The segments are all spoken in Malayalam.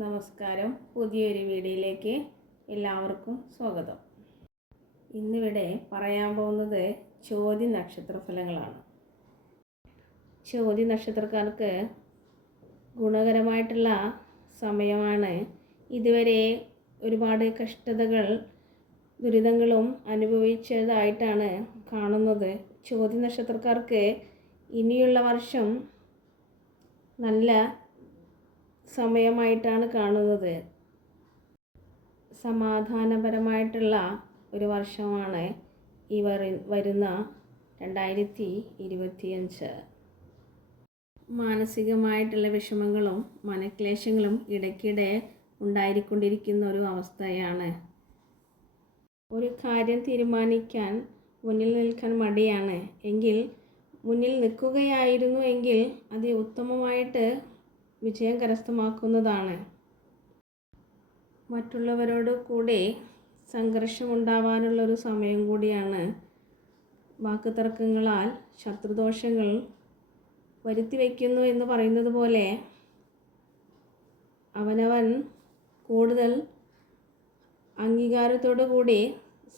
നമസ്കാരം. പുതിയൊരു വീഡിയോയിലേക്ക് എല്ലാവർക്കും സ്വാഗതം. ഇന്നിവിടെ പറയാൻ പോകുന്നത് ചോതി നക്ഷത്ര ഫലങ്ങളാണ്. ചോതി നക്ഷത്രക്കാർക്ക് ഗുണകരമായിട്ടുള്ള സമയമാണ്. ഇതുവരെ ഒരുപാട് കഷ്ടതകൾ ദുരിതങ്ങളും അനുഭവിച്ചതായിട്ടാണ് കാണുന്നത്. ചോതി നക്ഷത്രക്കാർക്ക് ഇനിയുള്ള വർഷം നല്ല സമയമായിട്ടാണ് കാണുന്നത്. സമാധാനപരമായിട്ടുള്ള ഒരു വർഷമാണ് ഈ വരുന്ന 2025. മാനസികമായിട്ടുള്ള വിഷമങ്ങളും മനക്ലേശങ്ങളും ഇടയ്ക്കിടെ ഉണ്ടായിക്കൊണ്ടിരിക്കുന്ന ഒരു അവസ്ഥയാണ്. ഒരു കാര്യം തീരുമാനിക്കാൻ മുന്നിൽ നിൽക്കാൻ മടിയാണ് എങ്കിൽ മുന്നിൽ നിൽക്കുകയായിരുന്നു എങ്കിൽ അത് ഉത്തമമായിട്ട് വിജയം കരസ്ഥമാക്കുന്നതാണ്. മറ്റുള്ളവരോട് കൂടി സംഘർഷമുണ്ടാവാനുള്ളൊരു സമയം കൂടിയാണ്. വാക്കുതർക്കങ്ങളാൽ ശത്രുദോഷങ്ങൾ വരുത്തി വയ്ക്കുന്നു എന്ന് പറയുന്നത് പോലെ അവനവൻ കൂടുതൽ അംഗീകാരത്തോടു കൂടി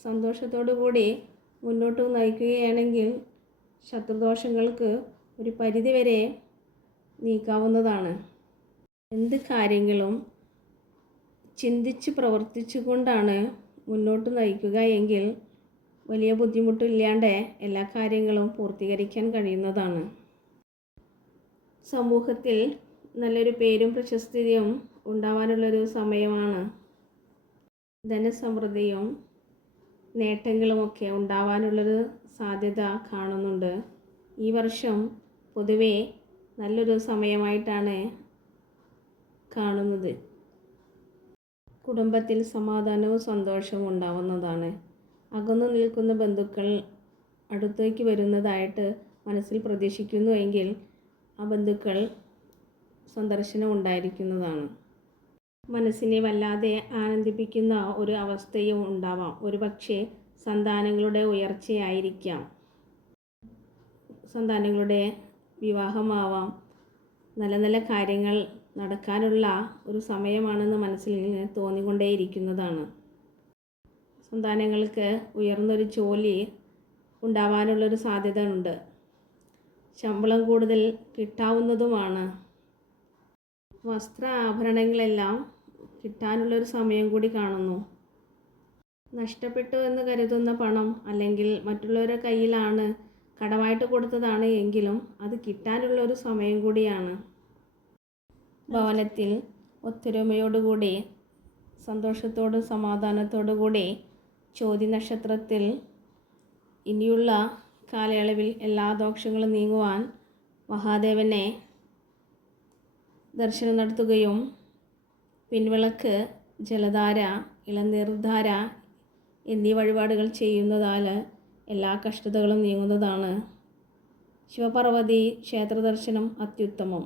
സന്തോഷത്തോടു കൂടി മുന്നോട്ട് നയിക്കുകയാണെങ്കിൽ ശത്രുദോഷങ്ങൾക്ക് ഒരു പരിധിവരെ നീക്കാവുന്നതാണ്. എന്ത് കാര്യങ്ങളും ചിന്തിച്ച് പ്രവർത്തിച്ചു കൊണ്ടാണ് മുന്നോട്ട് നയിക്കുക എങ്കിൽ വലിയ ബുദ്ധിമുട്ടില്ലാണ്ട് എല്ലാ കാര്യങ്ങളും പൂർത്തീകരിക്കാൻ കഴിയുന്നതാണ്. സമൂഹത്തിൽ നല്ലൊരു പേരും പ്രശസ്തിയും ഉണ്ടാവാനുള്ളൊരു സമയമാണ്. ധനസമൃദ്ധിയും നേട്ടങ്ങളുമൊക്കെ ഉണ്ടാവാനുള്ളൊരു സാധ്യത കാണുന്നുണ്ട്. ഈ വർഷം പൊതുവെ നല്ലൊരു സമയമായിട്ടാണ് കാണുന്നത്. കുടുംബത്തിൽ സമാധാനവും സന്തോഷവും ഉണ്ടാവുന്നതാണ്. അകന്നു നിൽക്കുന്ന ബന്ധുക്കൾ അടുത്തേക്ക് വരുന്നതായിട്ട് മനസ്സിൽ പ്രതീക്ഷിക്കുന്നു എങ്കിൽ ആ ബന്ധുക്കൾ സന്ദർശനം ഉണ്ടായിരിക്കുന്നതാണ്. മനസ്സിനെ വല്ലാതെ ആനന്ദിപ്പിക്കുന്ന ഒരു അവസ്ഥയും ഉണ്ടാവാം. ഒരുപക്ഷെ സന്താനങ്ങളുടെ ഉയർച്ചയായിരിക്കാം, സന്താനങ്ങളുടെ വിവാഹമാവാം. നല്ല നല്ല കാര്യങ്ങൾ നടക്കാനുള്ള ഒരു സമയമാണെന്ന് മനസ്സിൽ തോന്നിക്കൊണ്ടേയിരിക്കുന്നതാണ്. സന്താനങ്ങൾക്ക് ഉയർന്നൊരു ജോലി ഉണ്ടാവാനുള്ളൊരു സാധ്യത ഉണ്ട്. ശമ്പളം കൂടുതൽ കിട്ടാവുന്നതുമാണ്. വസ്ത്ര ആഭരണങ്ങളെല്ലാം കിട്ടാനുള്ളൊരു സമയം കൂടി കാണുന്നു. നഷ്ടപ്പെട്ടു എന്ന് കരുതുന്ന പണം അല്ലെങ്കിൽ മറ്റുള്ളവരുടെ കയ്യിലാണ് കടമായിട്ട് കൊടുത്തതാണ് എങ്കിലും അത് കിട്ടാനുള്ളൊരു സമയം കൂടിയാണ്. ഭവനത്തിൽ ഒത്തൊരുമയോടുകൂടി സന്തോഷത്തോടും സമാധാനത്തോടു കൂടി ചോതി നക്ഷത്രത്തിൽ ഇനിയുള്ള കാലയളവിൽ എല്ലാ ദോഷങ്ങളും നീങ്ങുവാൻ മഹാദേവനെ ദർശനം നടത്തുകയും പിൻവിളക്ക്, ജലധാര, ഇളനീർധാര എന്നീ വഴിപാടുകൾ ചെയ്യുന്നതാൽ എല്ലാ കഷ്ടതകളും നീങ്ങുന്നതാണ്. ശിവപാർവതി ക്ഷേത്ര ദർശനം അത്യുത്തമം.